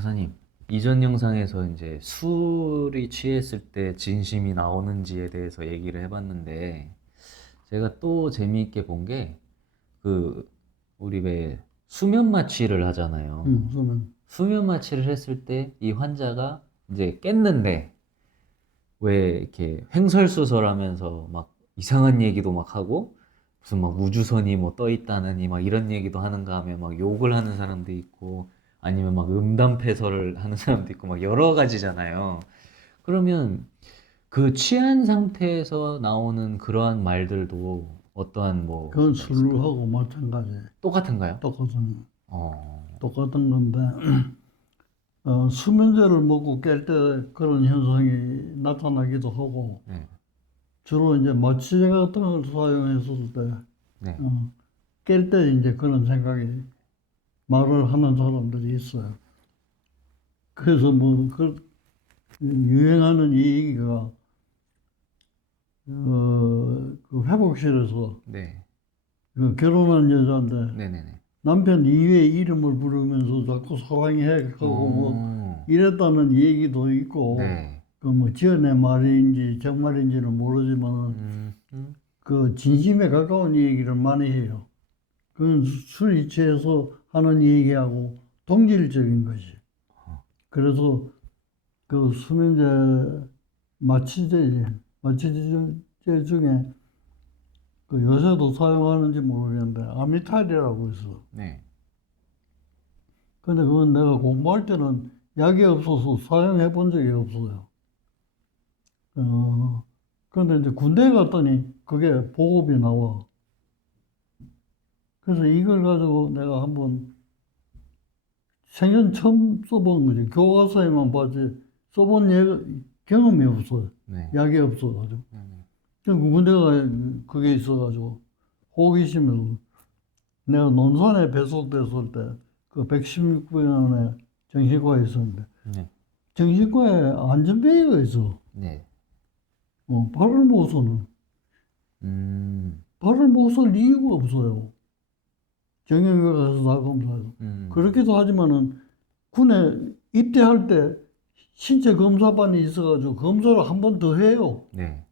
박사님, 이전 영상에서 이제 술이 취했을 때 진심이 나오는지에 대해서 얘기를 해봤는데, 제가 또 재미있게 본 게, 그, 우리 왜 수면 마취를 하잖아요. 저는 수면 마취를 했을 때 이 환자가 이제 깼는데, 왜 이렇게 횡설수설하면서 막 이상한 얘기도 막 하고, 무슨 막 우주선이 뭐 떠 있다느니 막 이런 얘기도 하는가 하면 막 욕을 하는 사람도 있고, 아니면 막 음담패설을 하는 사람도 있고 막 여러 가지잖아요. 그러면 그 취한 상태에서 나오는 그러한 말들도 어떠한 뭐가 그건 있을까요? 술하고 마찬가지. 똑같은가요? 똑같은 어, 똑같은 건데 수면제를 먹고 깰 때 그런 현상이 나타나기도 하고 네, 주로 이제 마취제 같은 걸 사용했을 때 네, 깰 때 이제 그런 생각이 말을 하는 사람들이 있어요. 그래서 유행하는 이 얘기가 그 회복실에서 네, 그 결혼한 여자인데 네, 네, 네. 남편 이외의 이름을 부르면서 자꾸 사랑해 하고 뭐 어, 이랬다는 얘기도 있고 네, 그 뭐 지어낸 말인지 정말인지는 모르지만 음, 음, 그 진심에 가까운 얘기를 많이 해요. 그건 술이 취해서 하는 얘기하고 동질적인 것이. 어, 그래서 그 수면제 마취제 중에 그 요새도 사용하는지 모르겠는데 아미탈이라고 있어. 네, 근데 그건 내가 공부할 때는 약이 없어서 사용해 본 적이 없어요. 어, 근데 이제 군대에 갔더니 그게 보급이 나와. 그래서 이걸 가지고 내가 한번 생전 처음 써본 거지. 교과서에만 봤지 써본 경험이 없어요. 네, 약이 없어가지고. 네, 네. 그 군대가 그게 있어가지고 호기심을 내가 논산에 배속됐을 때 그 116병원에 정신과에 있었는데 네, 정신과에 안전뱅이가 있어. 네. 발을 못 써는. 음, 발을 못 쓸 이유가 없어요. 정형외과 가서 다 검사해서. 음, 그렇기도 하지만은 군에 입대할 때 신체 검사반이 있어가지고 검사를 한 번 더 해요. 네,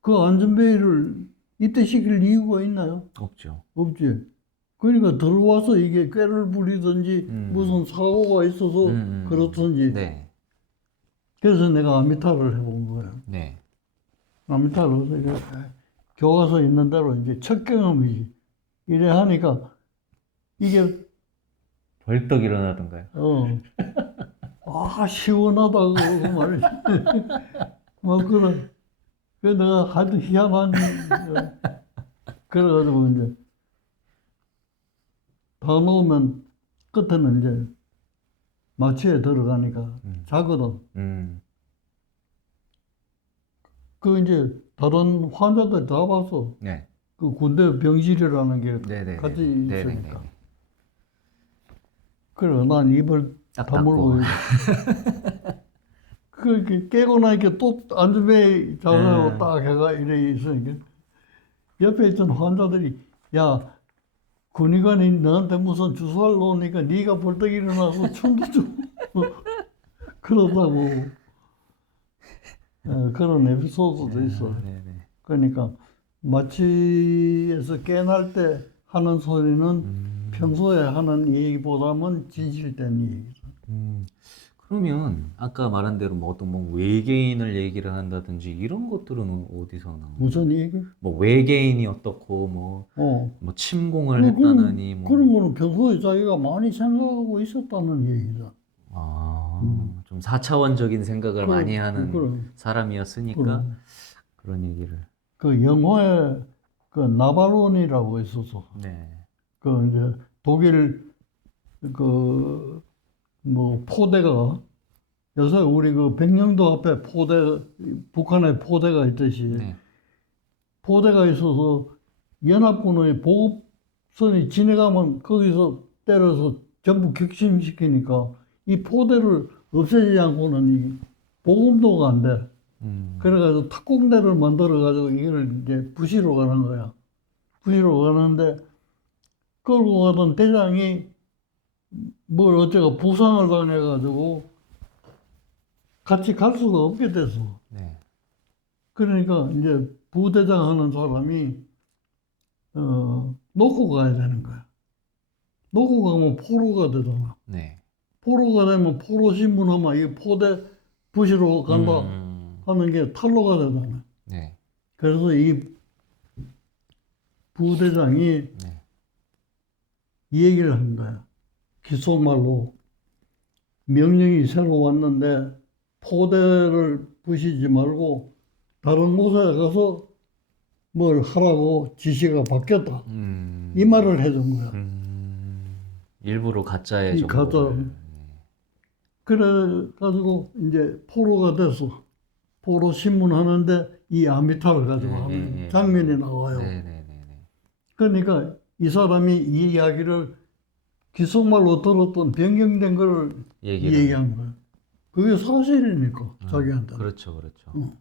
그 안전베이를 입대시킬 이유가 있나요? 없죠. 없지. 그러니까 들어와서 이게 꾀를 부리든지 무슨 사고가 있어서 그렇든지. 네, 그래서 내가 아미타를 해본 거예요. 네. 아미타를 이제 교과서 있는 대로 이제 첫 경험이지. 이래 하니까 이게 벌떡 일어나던가요? 어, 시원하다고 말이지. 뭐 그런 그 내가 하여튼 희한한 그래가지고 이제 다 놓으면 끝에는 이제 마취에 들어가니까 음, 자거든. 음, 그 이제 다른 환자들 다 봤어. 네, 그 군대 병실이라는 게 네네네, 같이 네네네. 있으니까. 그래 난 입을 딱 닫고. 다물고 그 깨고 나니까 또 안전벨 자세로 음, 딱 해가 이래 있으니까 옆에 있던 환자들이 야 군의관이 너한테 무슨 주사를 놓으니까 네가 벌떡 일어나서 춤도 추고 그러다고 그런 에피소드도 있어. 네네. 그러니까 마취에서 깨어날 때 하는 소리는 평소에 하는 얘기보다는 진실된 얘기죠. 음, 그러면 아까 말한 대로 뭐 어떤 뭐 외계인을 얘기를 한다든지 이런 것들은 어디서 나오는 거예요? 무슨 얘기? 뭐 외계인이 어떻고 뭐, 어, 뭐 침공을 했다느니 뭐, 그런 거는 평소에 자기가 많이 생각하고 있었다는 얘기죠. 음, 좀 4차원적인 생각을 많이 하는 그럼, 사람이었으니까 그럼. 그런 얘기를. 그 영화에 그 나발론이라고 있어서 네, 그 이제 독일 그 뭐 포대가 요새 우리 그 백령도 앞에 북한에 포대가 있듯이 네, 포대가 있어서 연합군의 보급선이 지나가면 거기서 때려서 전부 격침시키니까 이 포대를 없애지 않고는 이 보급도가 안 돼. 음, 그래가지고 특공대를 만들어가지고 이걸 이제 부시러 가는 거야. 부시러 가는데 끌고 가던 대장이 뭘 어째가 부상을 당해가지고 같이 갈 수가 없게 됐어. 네. 그러니까 이제 부대장 하는 사람이 놓고 가야 되는 거야. 놓고 가면 포로가 되잖아. 네. 포로가 되면 포로 신문하면 이 포대 부시러 간다 하는 게 탄로가 되잖아. 네. 그래서 이 부대장이 네. 이 얘기를 한 거야. 기속말로 명령이 새로 왔는데 포대를 부시지 말고 다른 곳에 가서 뭘 하라고 지시가 바뀌었다. 이 말을 해준 거야. 일부러 가짜의 이 가짜. 정보를. 그래가지고 이제 포로가 됐어. 포로 신문하는데 이 아미타를 가지고 하는 장면이 나와요. 네네네네. 그러니까 이 사람이 이 이야기를 기속말로 들었던 변경된 걸 얘기한 거야. 그게 사실이니까 자기한테. 그렇죠, 그렇죠.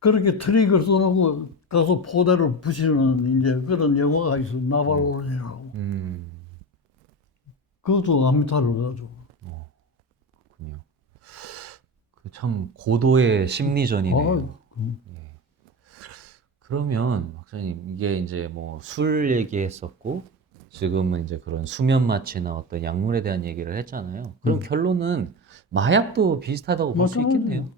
그렇게 트릭을 써놓고 가서 포대를 부시는 이제 그런 영화가 있어. 나발로니라고. 그것도 아미타를 가지고. 그렇군요. 그 참 고도의 심리전이네요. 예. 그러면 박사님 이게 이제 뭐 술 얘기했었고 지금은 이제 그런 수면 마취나 어떤 약물에 대한 얘기를 했잖아요. 그럼 결론은 마약도 비슷하다고 볼 수 있겠네요.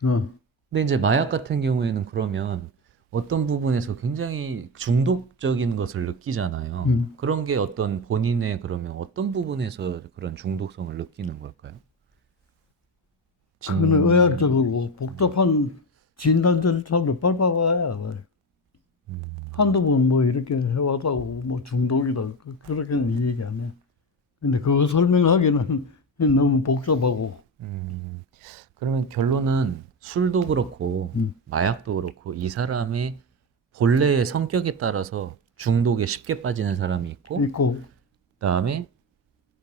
근데 이제 마약 같은 경우에는 그러면 어떤 부분에서 굉장히 중독적인 것을 느끼잖아요. 그런 게 어떤 본인의 그러면 어떤 부분에서 그런 중독성을 느끼는 걸까요? 그거는 의학적으로 복잡한 진단 절차를 밟아봐야 알아요. 한두 번 뭐 이렇게 해왔다고 뭐 중독이다 그렇게는 얘기 안 해. 근데 그거 설명하기는 너무 복잡하고. 그러면 결론은 술도 그렇고 마약도 그렇고 이 사람의 본래의 성격에 따라서 중독에 쉽게 빠지는 사람이 있고 있고 그다음에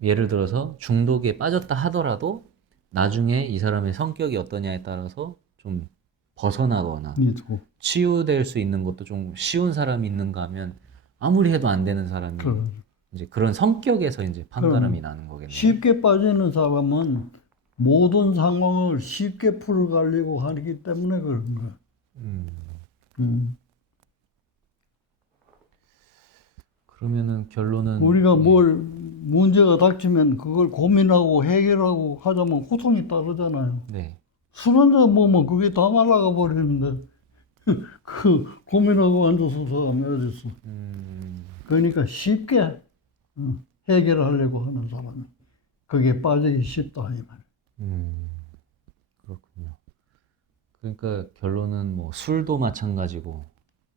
예를 들어서 중독에 빠졌다 하더라도 나중에 이 사람의 성격이 어떠냐에 따라서 좀 벗어나거나 있고. 치유될 수 있는 것도 좀 쉬운 사람이 있는가 하면 아무리 해도 안 되는 사람이 그럼 이제 그런 성격에서 이제 판가름이 나는 거겠네요. 쉽게 빠지는 사람은 모든 상황을 쉽게 풀어가려고 하기 때문에 그런 거야. 그러면은 결론은 우리가 뭘 문제가 닥치면 그걸 고민하고 해결하고 하자면 고통이 따르잖아요. 네. 술 한잔 먹으면 그게 다 날아가 버리는데 그 고민하고 앉아서 사람이 어딨어. 그러니까 쉽게 해결하려고 하는 사람은 그게 빠지기 쉽다 이 말. 그렇군요. 그러니까 결론은 뭐 술도 마찬가지고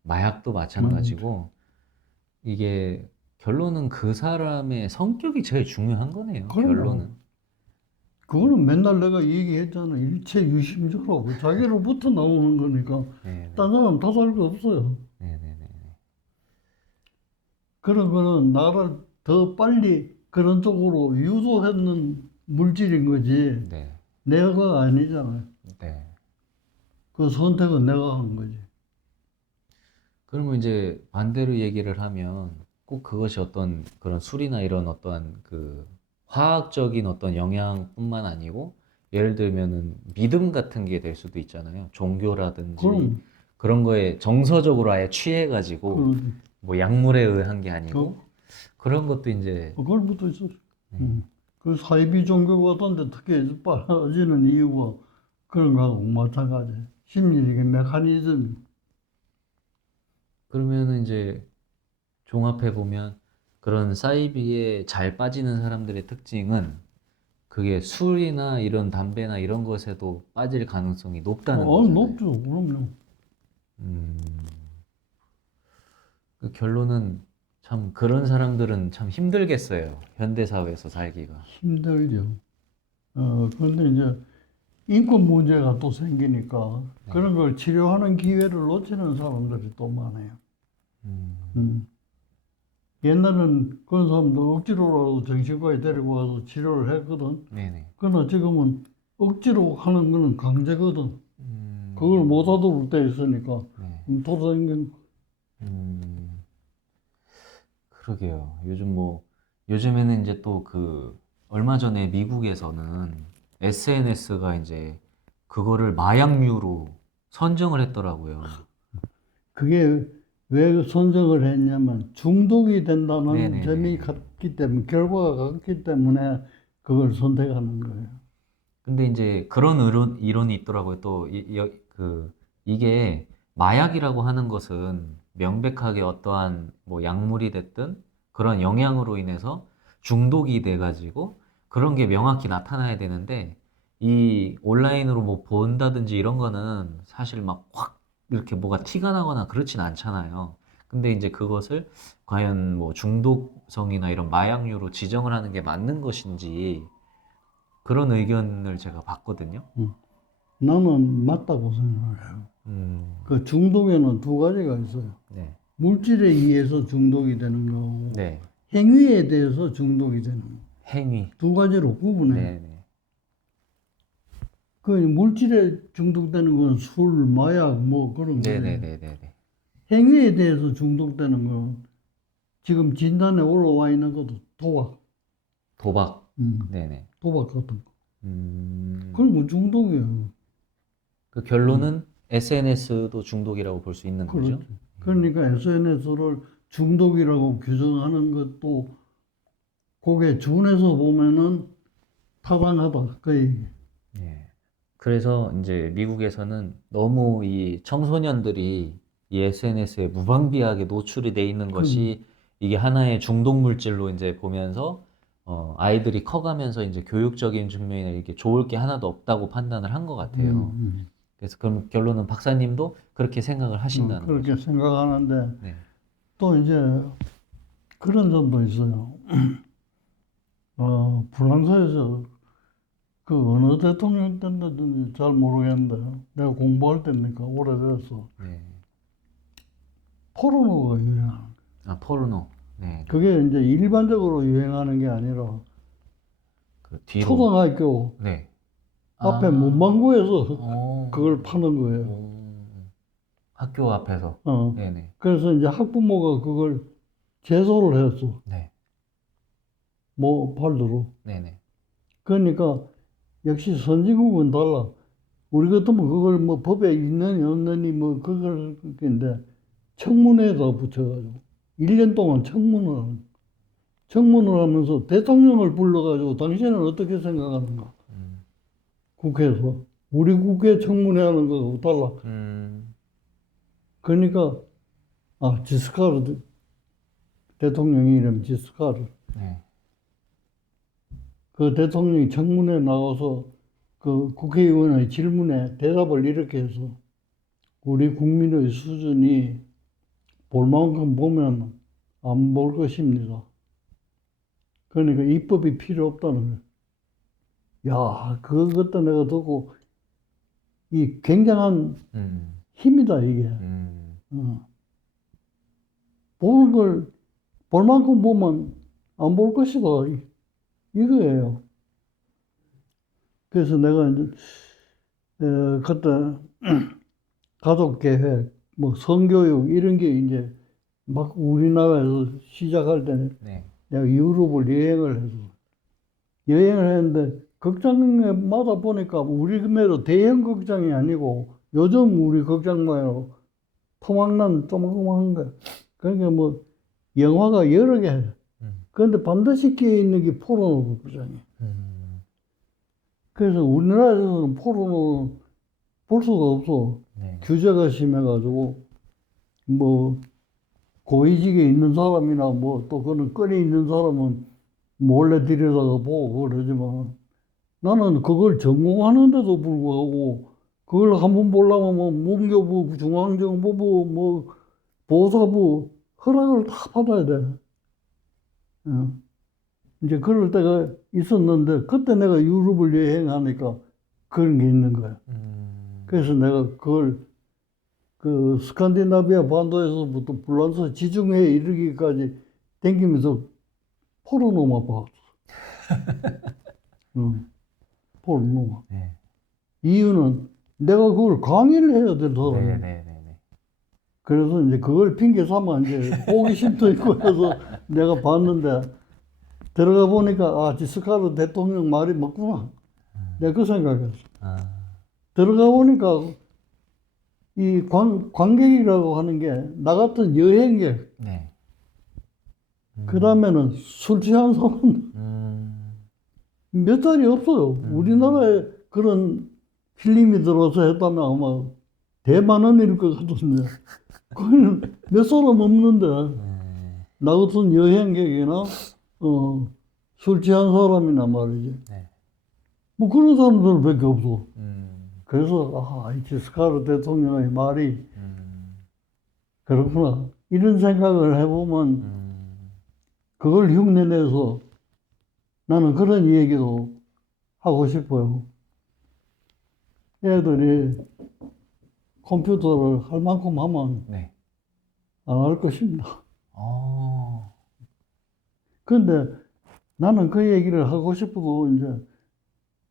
마약도 마찬가지고 이게 결론은 그 사람의 성격이 제일 중요한 거네요. 그럼요. 결론은. 그거는 맨날 내가 얘기했잖아. 일체 유심조라고. 자기로부터 나오는 거니까 네, 딴 사람 탓할 거 없어요. 네, 네, 네. 그런 거는 나를 더 빨리 그런 쪽으로 유도했는 물질인 거지. 네, 내가 아니잖아요. 네. 그 선택은 내가 하는 거지. 그러면 이제 반대로 얘기를 하면 꼭 그것이 어떤 그런 술이나 이런 어떠한 그 화학적인 어떤 영향뿐만 아니고 예를 들면은 믿음 같은 게 될 수도 있잖아요. 종교라든지 그럼 그런 거에 정서적으로 아예 취해가지고 그, 뭐 약물에 의한 게 아니고 그런 것도 이제 그걸 붙어 있어. 그 사이비 종교 같은데 특히 빠지는 이유가 그런 거하고 마찬가지. 심리적인 메커니즘. 그러면은 이제 종합해 보면 그런 사이비에 잘 빠지는 사람들의 특징은 그게 술이나 이런 담배나 이런 것에도 빠질 가능성이 높다는 거잖아요. 높죠. 그럼요. 그 결론은 참 그런 사람들은 참 힘들겠어요. 현대 사회에서 살기가. 힘들죠. 그런데 이제 인권 문제가 또 생기니까 그런 걸 치료하는 기회를 놓치는 사람들이 또 많아요. 옛날에는 그런 사람들 억지로라도 정신과에 데리고 와서 치료를 했거든. 네네. 그러나 지금은 억지로 하는 거는 강제거든. 그걸 못 알아볼 때 있으니까 돌아다니는 그러게요. 요즘 뭐 요즘에는 이제 또 그 얼마 전에 미국에서는 SNS가 이제 그거를 마약류로 선정을 했더라고요. 그게 왜 선정을 했냐면 중독이 된다는 점이 네네네. 같기 때문에, 결과가 같기 때문에 그걸 선택하는 거예요. 근데 이제 그런 이론이 있더라고요. 또 이게 마약이라고 하는 것은 명백하게 어떠한 뭐 약물이 됐든 그런 영향으로 인해서 중독이 돼가지고 그런 게 명확히 나타나야 되는데 이 온라인으로 뭐 본다든지 이런 거는 사실 막 확 이렇게 뭐가 티가 나거나 그렇진 않잖아요. 근데 이제 그것을 과연 뭐 중독성이나 이런 마약류로 지정을 하는 게 맞는 것인지 그런 의견을 제가 봤거든요. 음. 나는 맞다고 생각해요. 음, 그 중독에는 두 가지가 있어요. 네. 물질에 의해서 중독이 되는 거고, 네. 행위에 대해서 중독이 되는 거. 행위. 두 가지로 구분해. 네네. 그 물질에 중독되는 건 술, 마약, 뭐 그런 거예요. 네네네네네. 행위에 대해서 중독되는 건 지금 진단에 올라와 있는 것도 도박, 도박. 음, 네네. 도박 같은 거. 음, 그건 뭐 중독이에요. 그 음, 결론은 SNS도 중독이라고 볼 수 있는 그렇죠. 거죠? 그러니까 SNS를 중독이라고 규정하는 것도 그게 준해서 보면은 타당하다. 그 얘기. 예. 그래서 이제 미국에서는 너무 이 청소년들이 이 SNS에 무방비하게 노출이 돼 있는 그, 것이 이게 하나의 중독 물질로 이제 보면서 아이들이 커가면서 이제 교육적인 측면이나 이렇게 좋을 게 하나도 없다고 판단을 한 것 같아요. 음, 그래서 그럼 결론은 박사님도 그렇게 생각을 하신다는 그렇게 거죠. 생각하는데 네. 또 이제 그런 점도 있어요. 프랑스에서 그 어느 대통령 때인지 잘 모르겠는데 내가 공부할 때니까 오래돼서 네. 포르노가 유행하는 아, 포르노. 네. 그게 이제 일반적으로 유행하는 게 아니라 그 뒤로. 초등학교 네. 앞에 아, 문방구에서 오, 그걸 파는 거예요. 오. 학교 앞에서. 네네. 그래서 이제 학부모가 그걸 제소를 했어. 네. 뭐 팔도록. 네네. 그러니까 역시 선진국은 달라. 우리 같으면 그걸 뭐 법에 있느니 없느니 뭐 그걸 근데 청문회에다 붙여가지고 1년 동안 청문을 하면서 대통령을 불러가지고 당신은 어떻게 생각하는가? 음, 국회에서 우리 국회 청문회 하는 거하고 달라. 음, 그러니까 지스카르 대통령 이름 지스카르 네. 그 대통령이 청문회 나와서 그 국회의원의 질문에 대답을 이렇게 해서 우리 국민의 수준이 볼 만큼 보면 안 볼 것입니다. 그러니까 입법이 필요 없다는 거예요. 야, 그것도 내가 듣고 이 굉장한 음, 힘이다 이게. 음, 어. 보는 걸 볼 만큼 보면 안 볼 것이다 이거예요. 그래서 내가 이제 그때 가족 계획, 뭐 성교육 이런 게 이제 막 우리나라에서 시작할 때는 네. 내가 유럽을 여행을 해서 여행을 했는데 극장마다 보니까 우리말로 대형 극장이 아니고 요즘 우리 극장말로 토막난 조그마한 거. 그러니까 뭐 영화가 여러 개. 음, 그런데 반드시 끼어 있는 게 포르노 극장이에요. 음, 그래서 우리나라에서는 포르노 볼 수가 없어. 네. 규제가 심해가지고 뭐 고위직에 있는 사람이나 뭐 또 그런 끈이 있는 사람은 몰래 들여다가 보고 그러지만 나는 그걸 전공하는데도 불구하고 그걸 한번 보려면 뭐 문교부, 중앙정보부, 뭐 보사부 허락을 다 받아야 돼. 어. 이제 그럴 때가 있었는데 그때 내가 유럽을 여행하니까 그런 게 있는 거야. 음, 그래서 내가 그걸 그 스칸디나비아 반도에서부터 불란서 지중해에 이르기까지 댕기면서 포르노만 봐. 응, 포르노만. 네. 이유는 내가 그걸 강의를 해야 될 사람이야. 네네네네. 그래서 이제 그걸 핑계 삼아 이제 호기심도 있고 해서 내가 봤는데 들어가 보니까 아, 지스카르 대통령 말이 맞구나. 내가 그 생각했어. 아, 들어가 보니까 이 관객이라고 하는 게 나 같은 여행객, 네. 그 다음에는 술 취한 사람 몇 자리 없어요. 우리나라에 그런 필름이 들어서 했다면 아마 대만원일 것 같은데, 거기는 몇 사람 없는데, 나 같은 여행객이나, 술 취한 사람이나 말이지. 네. 뭐 그런 사람들밖에 없어. 음, 그래서, 아, 이 지스카르 대통령의 말이 음, 그렇구나. 이런 생각을 해보면, 그걸 흉내내서 나는 그런 얘기도 하고 싶어요. 애들이 컴퓨터를 할 만큼 하면 네. 안 할 것입니다. 어, 근데 나는 그 얘기를 하고 싶어도 이제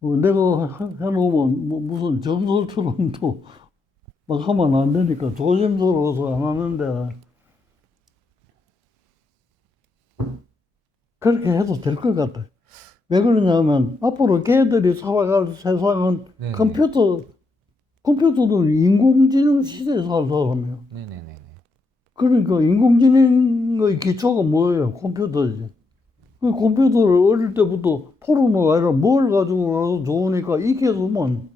내가 해놓으면 무슨 정설처럼 또 막 하면 안 되니까 조심스러워서 안 하는데 그렇게 해도 될 것 같아. 왜 그러냐면 앞으로 걔들이 살아갈 세상은 네네. 컴퓨터도 인공지능 시대에 살 사람이에요. 네네네. 그러니까 인공지능의 기초가 뭐예요? 컴퓨터지. 그 컴퓨터를 어릴 때부터 포르노가 아니라 뭘 가지고 나서 좋으니까 익혀두면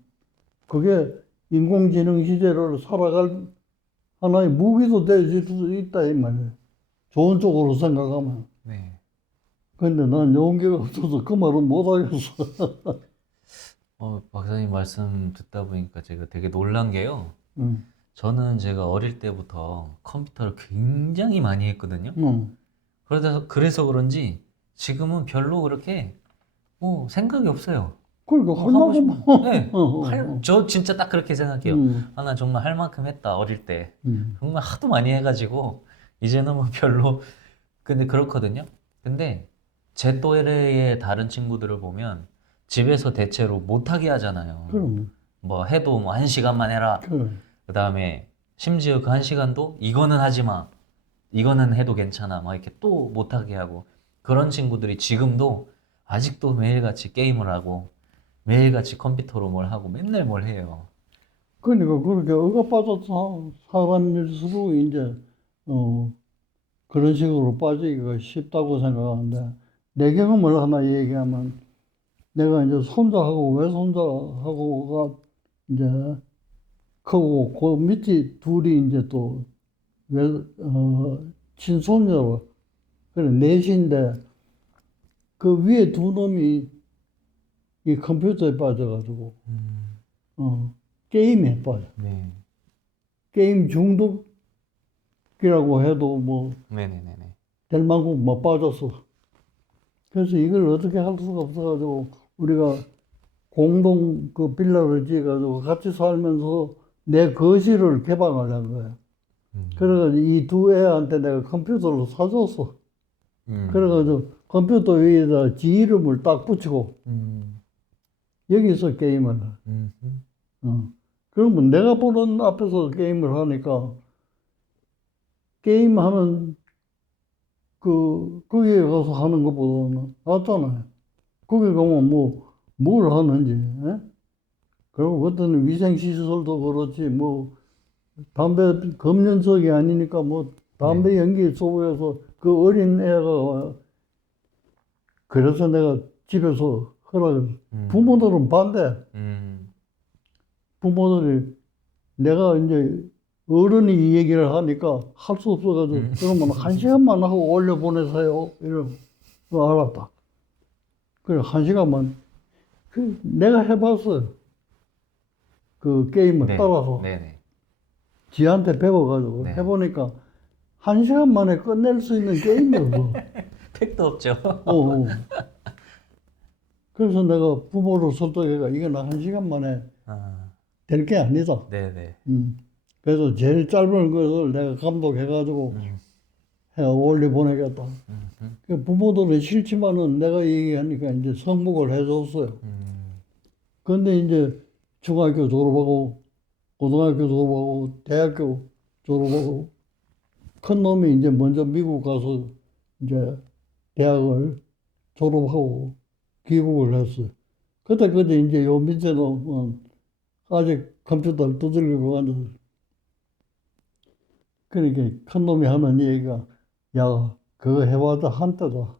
그게 인공지능 시대를 살아갈 하나의 무기도 될 수 있다 이 말이에요. 좋은 쪽으로 생각하면. 네. 근데 난 용기가 없어서 그 말은 못하겠어. 박사님 말씀 듣다 보니까 제가 되게 놀란 게요. 응, 저는 제가 어릴 때부터 컴퓨터를 굉장히 많이 했거든요. 응. 그래서 그런지 지금은 별로 그렇게 뭐 생각이 없어요. 그러니까 할 하고 만큼, 싶은, 네, 저 진짜 딱 그렇게 생각해요. 응, 아, 나 정말 할 만큼 했다, 어릴 때. 응. 정말 하도 많이 해가지고, 이제는 뭐 별로, 근데 그렇거든요. 근데 제 또래의 다른 친구들을 보면 집에서 대체로 못하게 하잖아요. 그럼, 뭐 해도 뭐 1시간만 해라. 그래. 그 다음에 심지어 그 1시간도 이거는 하지 마. 이거는 해도 괜찮아. 막 이렇게 또 못하게 하고. 그런 친구들이 지금도 아직도 매일같이 게임을 하고 매일같이 컴퓨터로 뭘 하고 맨날 뭘 해요. 그러니까 그렇게 억압 빠져서 사람일수록 이제, 어, 그런 식으로 빠지기가 쉽다고 생각하는데, 내 경험을 하나 얘기하면, 내가 이제 손자하고 외손자하고가 이제 크고, 그 밑에 둘이 이제 또 외, 친손녀로, 그래, 넷인데, 그 위에 두 놈이 이 컴퓨터에 빠져가지고, 어, 게임에 빠져. 네. 게임 중독이라고 해도 뭐, 네네네네. 될 만큼 뭐 빠졌어. 그래서 이걸 어떻게 할 수가 없어가지고, 우리가 공동 그 빌라를 지어가지고 같이 살면서 내 거실을 개방하려는 거야. 음. 그래가지고 이 두 애한테 내가 컴퓨터를 사줬어. 음. 그래가지고 컴퓨터 위에다 지 이름을 딱 붙이고 음. 여기서 게임을 해. 음. 어. 그러면 내가 보는 앞에서 게임을 하니까 게임하는 거기에 가서 하는 것보다는 낫잖아요. 거기 가면 뭘 하는지, 예? 그리고 어떤 위생시설도 그렇지, 뭐, 금연석이 아니니까 뭐, 네. 담배 연기 쏘고해서 그 어린 애가, 그래서 내가 집에서 허락을, 부모들은 반대. 음. 부모들이 내가 이제 어른이 이 얘기를 하니까 할 수 없어가지고, 그러면 1시간만 하고 올려보내세요. 이러고, 알았다. 그래, 1시간만. 내가 해봤어요. 그 게임을 네. 따라서. 네네. 지한테 배워가지고 네. 해보니까 1시간 만에 끝낼 수 있는 게임이었어. 택도 없죠. 어. 그래서 내가 부모를 설득해가 이게 나 1시간 만에 아, 될 게 아니다. 네네. 그래서 제일 짧은 것을 내가 감독해가지고 해 올려보내겠다. 그 부모들은 싫지만은 내가 얘기하니까 이제 성목을 해줬어요. 근데 이제 중학교 졸업하고 고등학교 졸업하고 대학교 졸업하고 큰 놈이 이제 먼저 미국 가서 이제 대학을 졸업하고 귀국을 했어요. 그때 이제 요 밑에는 아직 컴퓨터를 두들기고 앉아서 그러니까 큰 놈이 하는 얘기가 야 그거 해봐도 한때다.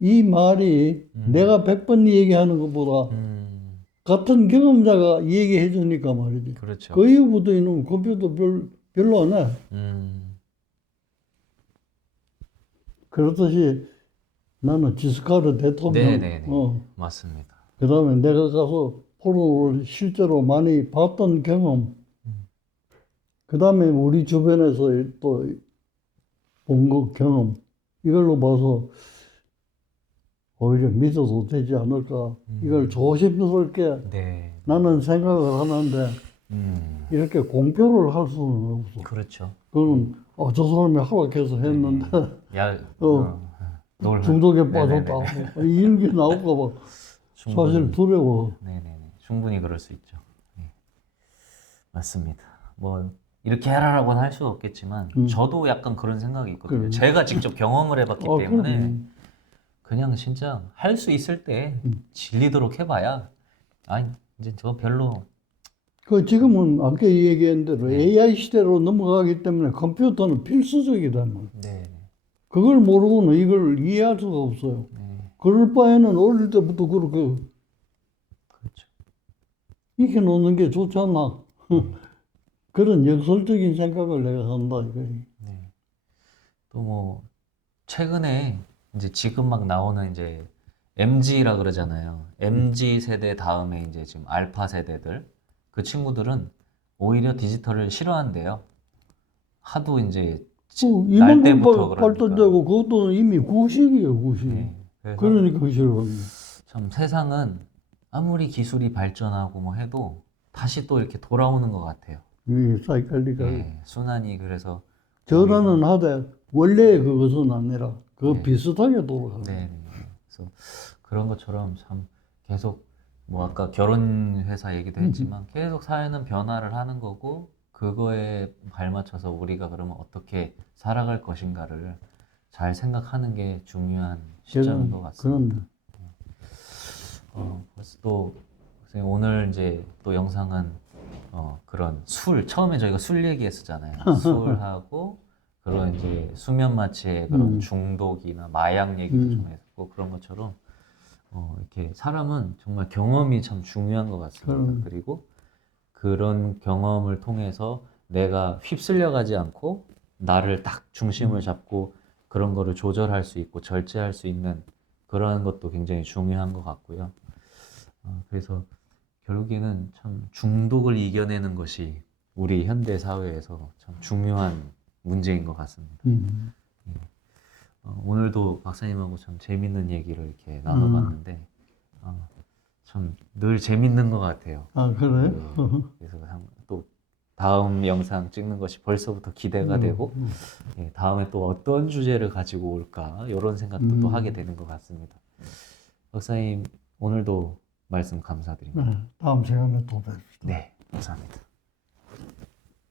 이 말이 내가 100번 얘기하는 것보다 같은 경험자가 얘기해 주니까 말이지. 그렇죠. 그 이후부터 이놈 컴퓨터 별로 안 해. 그렇듯이 나는 지스카르 대통령, 네네네. 맞습니다. 그 다음에 내가 가서 포로를 실제로 많이 봤던 경험, 그 다음에 우리 주변에서 또 본 거 경험, 이걸로 봐서 오히려 믿어도 되지 않을까. 이걸 조심스럽게 네. 나는 생각을 하는데 이렇게 공표를 할 수는 없어. 그렇죠. 그건 저 사람이 허락해서 했는데 야, 중독에 빠졌다. 이런 게 나올까 봐 사실 두려워. 네네네. 충분히 그럴 수 있죠. 네. 맞습니다. 뭐 이렇게 해라라고는 할 수 없겠지만 저도 약간 그런 생각이 있거든요. 그래. 제가 직접 경험을 해봤기 때문에 그럼. 그냥 진짜 할 수 있을 때 질리도록 해봐야 아니 이제 저 별로 지금은 아까 얘기한 대로 네. AI 시대로 넘어가기 때문에 컴퓨터는 필수적이단 말이야. 네. 그걸 모르고는 이걸 이해할 수가 없어요. 네. 그럴 바에는 어릴 때부터 그렇게 그렇죠. 익혀 놓는 게 좋지 않나. 그런 역설적인 생각을 내가 한다 이거지. 네. 또 뭐 최근에 이제 지금 막 나오는 이제 MZ라 그러잖아요. MZ 세대 다음에 이제 지금 알파 세대들 그 친구들은 오히려 디지털을 싫어한대요. 하도 이제 날 때부터 이만큼 발전되고 그것도 이미 구식이에요, 구식. 네. 그래서 그러니까 싫어. 참 세상은 아무리 기술이 발전하고 뭐 해도 다시 또 이렇게 돌아오는 것 같아요. 이 사이클리가 네. 순환이 그래서 전환은 하되 원래 그것은 아니라 그 네. 비슷하게 돌아가는. 네. 그래서 그런 것처럼 참 계속 뭐 아까 결혼 회사 얘기도 했지만 계속 사회는 변화를 하는 거고 그거에 발맞춰서 우리가 그러면 어떻게 살아갈 것인가를 잘 생각하는 게 중요한 시점인 것 같습니다. 그래서 또 선생님 오늘 이제 또 영상은 그런 처음에 저희가 술 얘기했었잖아요. 술하고 그런 이제 수면 마취의 그런 중독이나 마약 얘기도 좀 했고 그런 것처럼 이렇게 사람은 정말 경험이 참 중요한 것 같습니다. 그리고 그런 경험을 통해서 내가 휩쓸려 가지 않고 나를 딱 중심을 잡고 그런 거를 조절할 수 있고 절제할 수 있는 그러한 것도 굉장히 중요한 것 같고요. 그래서 결국에는 참 중독을 이겨내는 것이 우리 현대 사회에서 참 중요한 문제인 것 같습니다. 오늘도 박사님하고 참 재밌는 얘기를 이렇게 나눠봤는데 참 늘 재밌는 것 같아요. 아, 그래? 그래서 또 다음 영상 찍는 것이 벌써부터 기대가 되고 다음에 또 어떤 주제를 가지고 올까 이런 생각도 또 하게 되는 것 같습니다. 박사님 오늘도 말씀 감사드립니다. 다음 시간에 또 뵙시다. 네, 감사합니다.